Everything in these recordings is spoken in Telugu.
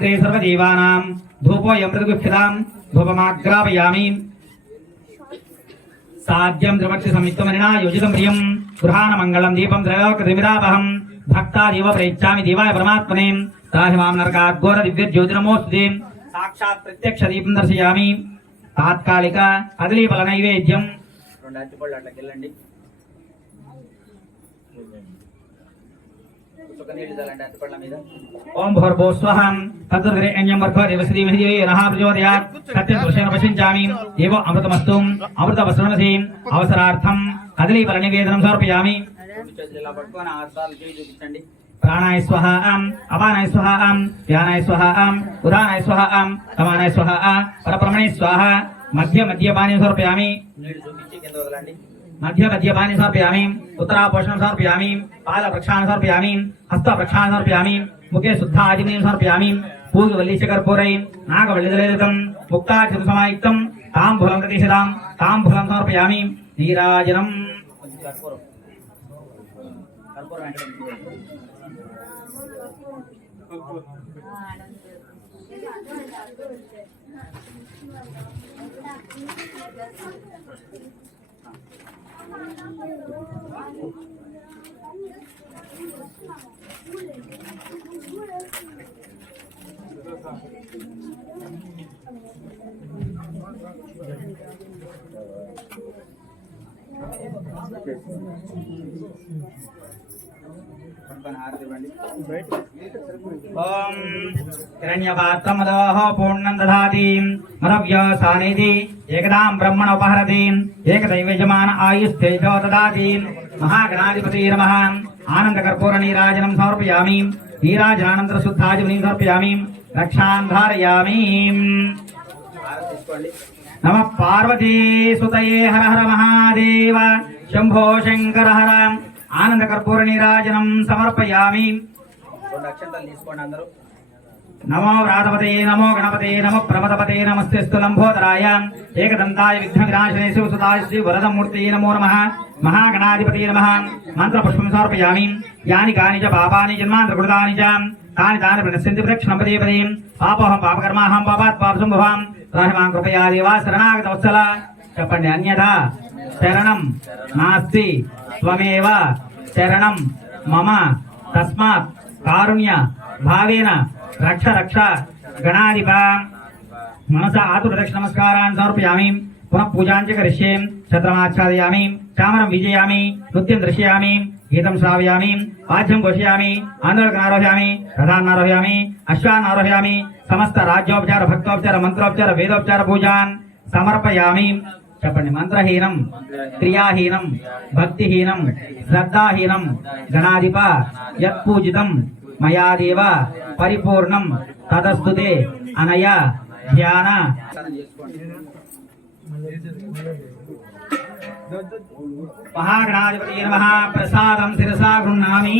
अग्रे सर्वदेवानां धूपोऽयं मृदुगुच्छतां धूपमाग्रापयामि साध्यं द्रवक्षि संयुक्तमनिना योजितं प्रियं गृहाणमङ्गलं दीपं त्रयोकतिमिरापहं भक्तादेव प्रयच्छामि देवाय परमात्मने त्राहि मां नरकात् घोरदिव्यज्योतिर्नमोऽस्तुते साक्षात् प्रत्यक्षदीपं दर्शयामि तात्कालिक कदलीफल नैवेद्यं ओम भूर्भुवः स्वः तत्तद्विरेण्यं भर्गो देवस्य धीमहि नः प्रचोदयात् सत्यं पुरुषेण पश्यञ्चामि देवो अमृतमस्तु अमृतवस्त्रमसि अवसरार्थं कदलीफल निवेदनं समर्पयामि प्राणाय स्वाहा अपानाय स्वाहा ध्यानाय स्वाहा उदानाय स्वाहा समानाय स्वाहा परब्रह्मणे स्वाहा मध्य मध्यपानि समर्पयामि मध्य मध्यपानि समर्पयामि उत्तरापोषणं समर्पयामि पादप्रक्षालनं समर्पयामि हस्तप्रक्षालनं समर्पयामि मुखे शुद्धादिनीं समर्पयामि पूगवल्लीशकर्पूरै नागवल्लिदलेदं मुक्ताचुरसमायुक्तं ताम्बूलं प्रतिशतां ताम्बूलं समर्पयामि नीराजनं ओम हिरण्यपात्रमदोः पूर्णं दधाति मरव्यसानिधि एकदां ब्रह्मण उपहरति एकदैव यजमान आयुस्तेजो ददाति महागणाधिपति नमः आनन्दकर्पूर नीराजनं समर्पयामि नीराजनानन्तरं शुद्धाजनं समर्पयामि रक्षां धारयामि नमः पार्वती सुतये हर हर महादेव शंभो शंकर हर आनंद कर्पूर नीराजनं समर्पयामि नमो व्रातपते नमो गणपते नमो प्रमदपते नमस्तेस्तु लंबोदराय एकदंताय विघ्न विनाशने शिवसुताय श्री वरदमूर्तये नमो नमः महागणाधिपते नमः मंत्रपुष्पं समर्पयामि यानि कानि च पापानि जन्मान्तरकृतानि च तानि तानि प्रणश्यन्ति प्रदक्षिणं पदे पदे पापोऽहं पापकर्माहं पापात् पापसम्भवां त्राहि मां कृपया देवा शरणागतवत्सल చెప్పండి అన్యథా శరణం నాస్తి త్వమేవ శరణం మమ తస్మాత్ కారుణ్య భావేన రక్ష రక్ష గణాధిప మనస ఆతురదక్ష నమస్కారాన్ సమర్పయామి పునః పూజాంచ కరిష్యే ఛత్రమాచ్ఛాదయామి చామరం విజయామి నృత్యం దృశ్యామి గీతం శ్రావయామి వాద్యం ఘోషయామి ఆందోళనారోహయామి రథాన్నారోహయామి అశ్వాన్నారోహయామి సమస్త రాజ్యోపచార భక్తోపచార మంత్రోపచార వేదోపచార పూజాన్ సమర్పయామి చెప్పండి మంత్రహీనం క్రియాహీనం భక్తిహీనం శ్రద్ధాహీనం గణాధిప యత్పూజితం మయాదేవ పరిపూర్ణం తదస్తుతే అనయ ధ్యాన महागणाधिपति नमः प्रसादं शिरसा गृह्णामि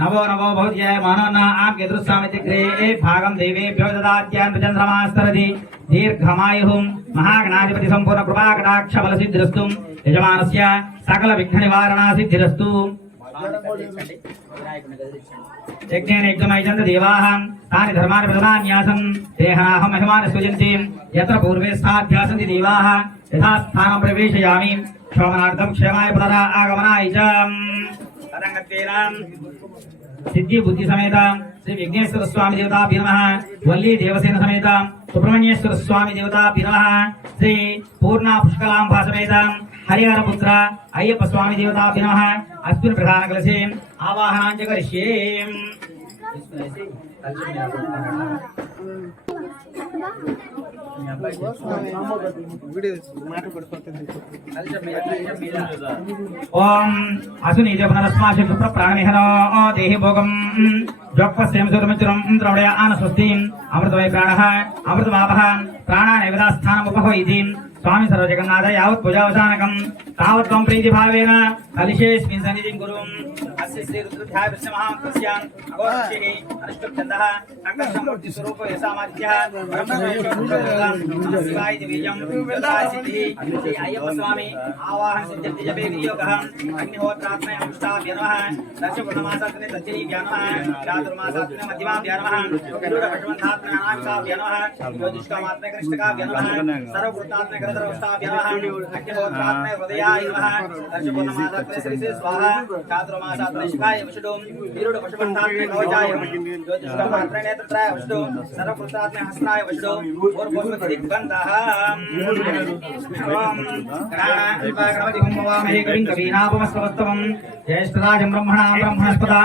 नवो नवो भवत्याय मानवना आज्ञ दृश्यामितिग्रे भागं देवेभ्यो ददात्यान् प्रचन्द्रमास्तरति दीर्घमायुः महागणाधिपति सम्पूर्ण कृपा कटाक्ष बल सिद्धिरस्तु यजमानस्य सकल विघ्न निवारणा सिद्धिरस्तु यज्ञेन यज्ञमयजन्त देवाः तानि धर्माणि प्रधान्यासं देहाहं महिमानि सृजन्ति यत्र पूर्वे स्थाध्यासन्ति देवाः यथा स्थानं प्रवेशयामि क्षोभनार्थं क्षेमाय पुनरा आगमनाय च तदङ्गत्वेन सिद्धि बुद्धि समेत श्री विघ्नेश्वर स्वामी देवताभ्यो नमः वल्ली देवसेन समेत सुब्रह्मण्येश्वर स्वामी देवताभ्यो नमः श्री पूर्णा पुष्कलांबा समेत हरिहर पुत्र अय्यप्प स्वामी देवताभ्यो नमः अस्मिन् प्रधान कलशे आवाहनाञ्च करिष्ये ओम असुनीज पुनरस्माशु प्राणमिहनो देहि भोगं जोक्पस्यं सुरमित्रं द्रवणया आनस्वस्ति अमृतमय प्राणः अमृतमापः प्राणान् विदास्थानम् उपहवैति स्वामी सर्वजगन्नाथ यावत् पूजावसानकं तावत् त्वं प्रीतिभावेन कलिशेऽस्मिन् सन्निधिं कुरु अस्य श्री रुद्रध्याय विष्णुमहामन्त्रस्य अघोषिः अनुष्टुप्छन्दः संकर्षमूर्तिस्वरूप यशामादित्यः शिवाय दिव्यं वेदाय सिद्धिः श्री अय्यप्प स्वामी आवाहन सिद्ध्यति जपे वियोगः अग्निहोत्रात्मय अनुष्ठाभ्यो नमः दशपूर्णमासाग्ने तज्जनीभ्यो नमः चातुर्मासात्मने मध्यमाभ्यां नमः विरूढपशुबन्धात्मने अनामिकाभ्यां नमः ज्योतिष्कामात्मने कृष्णकाभ्यां नमः सर्वभूतात्मने गरधरवस्ताभ्यां नमः अग्निहोत्रात्मने हृदयाय नमः दर्शपूर्णमासात्मने श्रीसे स्वाहा चातुर्मासात्मने शिवाय वषुडों विरूढपशुबन्धात्मने कवचाय ज्योतिष्कामात्मने नेत्रत्राय वषुडों सर्वभूतात्मने हस्ताय वषुडों और दिग्बन्धः ओम गणानां वामहे कविं कवीनापमस्तवस्तवं ज्येष्ठराजं ब्रह्मणां ब्रह्मणस्पदा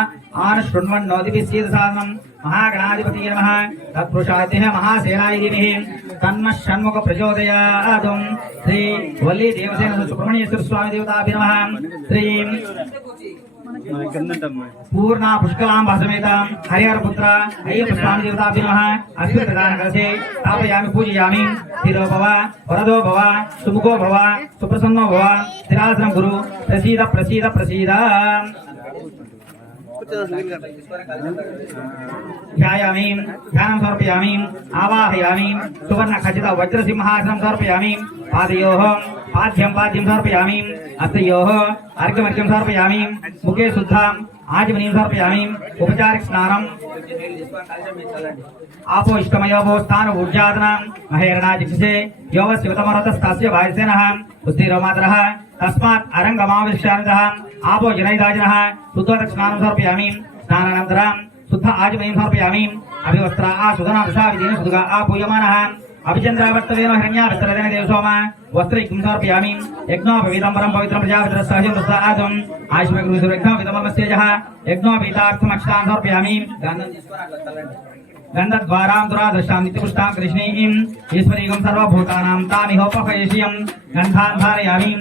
आनशृण्वन्नोदिभिस्सीदसादनं महागणाधिपतये नमः तत्पुरुषाय महासेनाय धीमहि तन्नः षण्मुख प्रचोदयात् श्री वल्ली देवसेन सुब्रह्मण्येश्वर स्वामी देवताभ्यो नमः श्री पूर्णा पुष्कलांब समेत हरिहर पुत्र अय्यप्प स्वामी देवताभ्यो नमः अस्मिन् प्रदानकलशे स्थापयामि पूजयामि स्थिरो भव वरदो भव सुमुखो भव सुप्रसन्नो भव स्थिरासनं कुरु प्रसीद प्रसीद प्रसीद ध्यायामि ध्यानं समर्पयामि आवाहयामि सुवर्ण खचित वज्रसिंहासनं समर्पयामि पादयोः पाद्यं पाद्यं समर्पयामि हस्तयोः अर्घ्यमर्घ्यं समर्पयामि मुखे शुद्धम् आचमनीं समर्पयामि उपचारिक स्नानं आपो इष्टमयोभो स्थान ऊर्जादनं महेरणाजिक्षसे योवस्यवतमरतस्तस्य वायुसेनः सुस्थिरो मातरः तस्मात् अरङ्गमाविष्यामितः आपो जनैदाजिनः शुद्धोदक स्नानं समर्पयामि स्नानानन्तरं शुद्ध आचमनीं समर्पयामि अभिवस्त्र आशुधना वृषाविधेन शुद्धगा आपूयमानः अभिचन्द्रावर्तवेन हिरण्यावस्त्रदेन देवसोम वस्त्रैकं समर्पयामि यज्ञोपवीतं पवित्रं प्रजापतिरस्सहजं प्रसादम् आयुष्मग्रुसुरज्ञोपवीतमस्तेजः यज्ञोपवीतार्थमक्षतां समर्पयामि गन्धद्वारां दुरादृशां नित्यपुष्टां कृष्णीं ईश्वरीगं सर्वभूतानां तामिहोपहयिष्यं गन्धान् धारयामि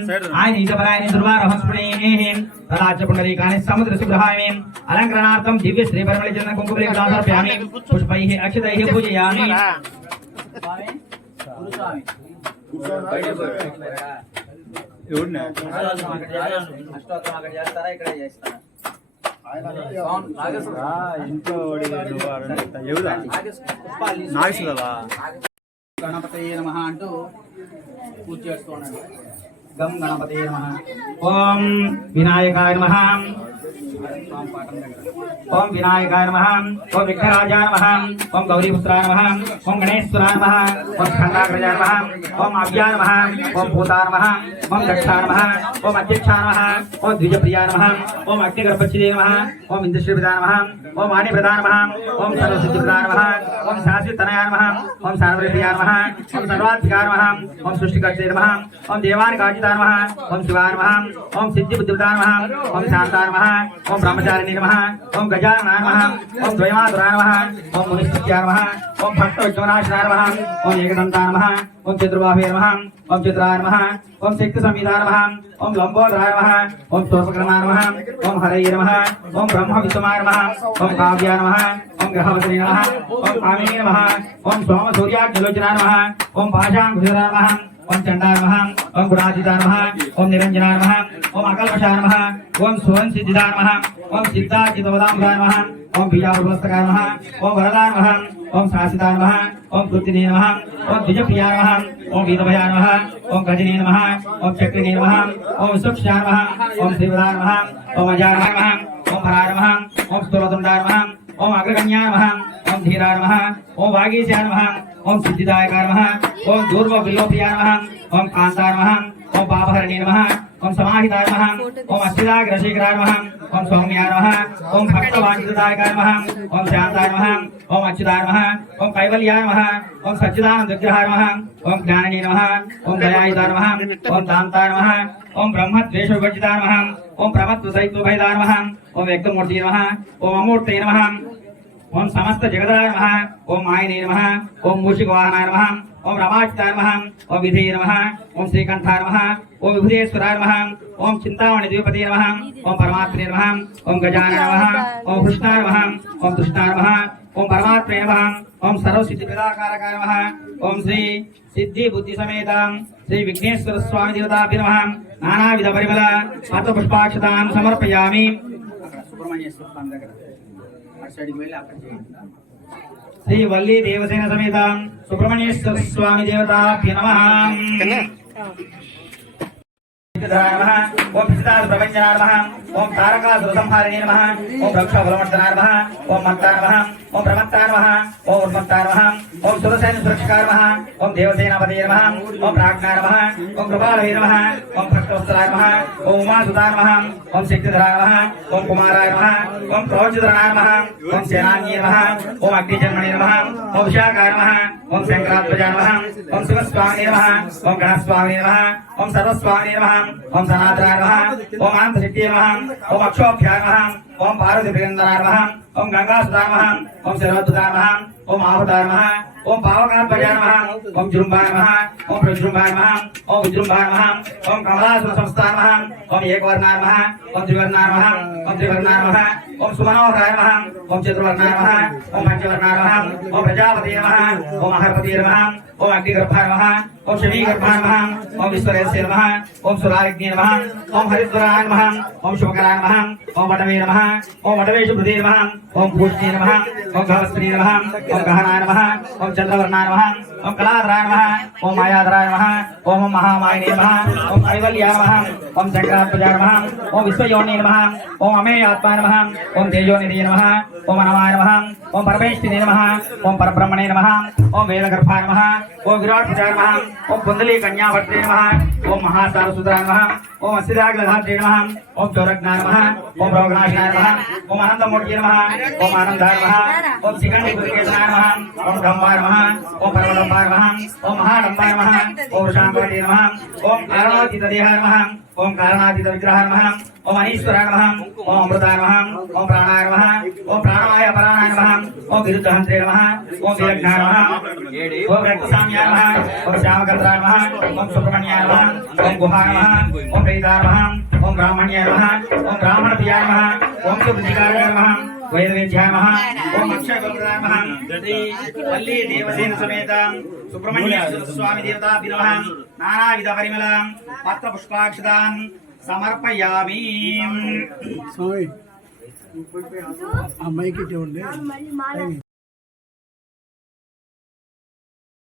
आयनीतपरायणि दुर्वारहस्फुणीः तदाच पुण्डरीकानि समुद्रसुग्रहामि अलङ्करणार्थं दिव्य श्रीपरिमलचन्दन कुङ्कुमलेपनां समर्पयामि पुष्पैः अक्षतैः पूजयामि गणपतये नमः अंटू पूज చేస్తున్నాను गम गणपतये नमः ओम विनायकाय नमः ओम विनायकाय नमः ओम विघ्नराजाय नमः ओम गौरीपुत्राय नमः ओम गणेश्वराय नमः ओम खंडाग्रजाय नमः ओम अव्याय नमः ओम भूताय नमः ओम दक्षाय नमः ओम अध्यक्षाय नमः ओम द्विजप्रियाय नमः ओम अग्निगर्भच्छिदे नमः ओम इंद्रश्रीप्रदाय नमः ओम वाणीप्रदाय नमः ओम सर्वसिद्धिप्रदाय नमः ओम शाश्वततनयाय नमः ओम सर्वप्रियाय नमः ओम सर्वाधिकाय नमः ओम सृष्टिकर्ते नमः ओम देवानिकार्जिताय नमः ओम शिवाय नमः ओम सिद्धिबुद्धिप्रदाय नमः ओम शान्ताय नमः ओम ब्रह्मचारिणे नमः ओम गजाननाय नमः ओम द्वयमातुराय नमः ओम मुनिस्तुत्याय नमः ओम भक्तविघ्ननाशनाय नमः ओम एकदन्ताय नमः ओम चतुर्बाहुवे नमः ओम चित्राय नमः ओम शक्तिसंविदाय नमः ओम लंबोदराय नमः ओम शूर्पकर्णाय नमः ओम हरये नमः ओम ब्रह्मविष्णुमाय नमः ओम काव्याय नमः ओम ग्रहवतिने नमः ओम कामिने नमः ओम सोमसूर्याग्निलोचनाय नमः ओम पाशाङ्कुशधराय नमः ओम चंडाय नमः ओम गुणातीताय नमः ओम निरंजनाय नमः ओम अकल्मषाय नमः ओम सुवंसिद्धिदाय नमः ओम सिद्धाचितवदांसाय नमः ओम बीजापुरस्तकाय नमः ओम वरदाय नमः ओम शासिताय नमः ओम कृतिने नमः ओम द्विजप्रियाय नमः ओम वीतभयाय नमः ओम गजने नमः ओम चक्रिणे नमः ओम सुक्षाय नमः ओम श्रीवदाय नमः ओम अजाय नमः ओम हराय नमः ओम स्थूलतुण्डाय नमः ओम अग्रगण्याय नमः ओम धीराय नमः ओम वागीशाय नमः ओम सिद्धिदायकाय नमः ओम दूर्वविलोप्रियाय नमः ओम कांताय नमः ओम पापहरणे नमः ओम समाहिताय नमः ओम अष्टदाग्रशेखराय नमः ओम सौम्याय नमः ओम भक्तवांछितदायकाय नमः ओम शान्ताय नमः ओम अच्युताय नमः ओम कैवल्याय नमः ओम सच्चिदानन्दविग्रहाय नमः ओम ज्ञानिने नमः ओम दयायुताय नमः ओम दान्ताय नमः ओम ब्रह्मद्वेषविवर्जिताय नमः ओम प्रमत्तसहितोभयदाय नमः ओम व्यक्तमूर्तये नमः ओम अमूर्तये नमः ओम समस्त जगदाय नमः ओम मायने नमः ओम मूषिकवाहनाय नमः ओम रमाचिताय नमः ओम विधेय नमः ओम श्रीकंठाय नमः ओम विभुदेश्वराय नमः ओम चिंतामणि द्विपदये नमः ओम परमात्मने नमः ओम गजाननाय नमः ओम कृष्णाय नमः ओम कृष्णाय नमः ओम परमात्मने नमः ओम सर्वसिद्धिप्रदाकारकाय नमः ओम श्री सिद्धि बुद्धि समेत श्री विघ्नेश्वर स्वामी देवताभ्यो नमः नानाविध परिमल पत्रपुष्पाक्षतां समर्पयामि सुब्रह्मण्येश्वर स्वामी దగ్గర श्री वल्ली देवसेन समेत सुब्रह्मण्येश्वर स्वामी देवताभ्यो नमः ధరాయ నమః ఓం పితాద ప్రపంచనాయ నమః ఓం తారకాసుర సంహారిణే నమః ఓం రక్షాబలవర్ధనాయ నమః ఓం మత్తాయ నమః ఓం ప్రమత్తాయ నమః ఓం ఉన్మత్తాయ నమః ఓం సురసేన సురక్షకాయ నమః ఓం దేవసేనాపతయే నమః ఓం ప్రాజ్ఞాయ నమః ఓం కృపాలవే నమః ఓం భక్తవత్సలాయ నమః ఓం ఉమాసుతాయ నమః ఓం శక్తిధరాయ నమః ఓం కుమారాయ నమః ఓం ప్రోచిధరాయ నమః ఓం సేనాన్యే నమః ఓం అగ్నిజన్మణే నమః ఓం విశాఖాయ నమః ఓం శంకరాత్మజాయ నమః ఓం శివస్వామినే నమః ఓం గణస్వామినే నమః ఓం సర్వస్వామినే నమః ఓం సనాతనాయ నమః ఓం అనంతశక్తియే నమః ఓం అక్షోభ్యాయ నమః ఓం పార్వతీ ప్రియందనాయ నమః ఓం గంగాసుతాయ నమః ఓం శివద్భుతాయ నమః ఓం ఆహుతాయ నమః ఓం పావకాత్మజాయ నమః ఓం జృంభాయ నమః ఓం ప్రజృంభాయ నమః ఓం విజృంభాయ నమః ఓం కమలాసుర సంస్థాయ నమః ఓం ఏకవర్ణాయ నమః ఓం త్రివర్ణాయ నమః ఓం త్రివర్ణాయ నమః ఓం సుమనోహరాయ నమః ఓం చతుర్వర్ణాయ నమః ఓం పంచవర్ణాయ నమః ఓం ప్రజాపతయే నమః ఓం అహర్పతయే నమః ఓం అగ్నిగర్భాయ నమః ఓం శమీగర్భాయ నమః ఓం విశ్వరేశ్వరాయ నమః ఓం సురాగ్నే నమః ఓం హరిద్వరాయ నమః ఓం శుభకరాయ నమః ఓం వటవే నమః ఓం వటవేషుభృతే నమః ఓం పూజ్ఞే నమః ఓం గహస్త్రీ నమః ఓం గహనాయ నమః ఓం చంద్రవర్ణాయ నమః ఓం కళాధరాయ నమః ఓం మాయాధరాయ నమః ఓం మహామాయినే నమః ఓం కైవల్యాయ నమః ఓం శంకరాత్మజాయ నమః ఓం విశ్వయోనే నమః ఓం అమేయాత్మాయ నమః ఓం తేజోనిధియే నమః ఓం అనమాయ నమః ఓం పరమేష్ఠినే నమః ఓం పరబ్రహ్మణే నమః ఓం వేదగర్భాయ నమః ఓం విరాట్పుజాయ నమః ఓం కుందలీ కన్యావర్తే నమః ఓం మహాసారసుతరాయ నమః ఓం అసిదాగ్రధాత్రే నమః ఓం చౌరజ్ఞాయ నమః ఓం రోగనాశనాయ నమః ఓం అనంతమూర్తియే నమః ఓం ఆనందాయ నమః ఓం శిఖండి కుదికేతనాయ నమః ఓం డంబాయ నమః ఓం పరమడంబాయ నమః ఓం మహాడంబాయ నమః ఓం శాంభవతే నమః ఓం కారణాతీత దేహాయ నమః ఓం కారణాతీత విగ్రహాయ నమః ఓం అనీశ్వరాయ నమః ఓం అమృతాయ నమః ఓం ప్రాణాయ నమః ఓం ప్రాణాయ పరాణాయ నమః ఓం విరుద్ధహంత్రే నమః ఓం విరజ్ఞాయ నమః ఓం రక్తసామ్యాయ నమః ఓం శ్యామకర్తాయ నమః ఓం సుబ్రహ్మణ్యాయ నమః ఓం గుహాయ నమః ఓం ప్రీతాయ నమః ఓం బ్రాహ్మణ్యాయ నమః ఓం బ్రాహ్మణప్రియాయ నమః ఓం సుబుద్ధికారాయ నమః వేదవేద్యాయ నమః ఓం అక్షయగోప్రదాయ నమః శ్రీ వల్లీ దేవసేన సమేత సుబ్రహ్మణ్యేశ్వర స్వామి దేవతాభ్యో నమః నానావిధ పరిమళం పత్ర పుష్పాక్షతాన్ సమర్పయామి. స్వామి అమ్మాయికి ఇవ్వండి.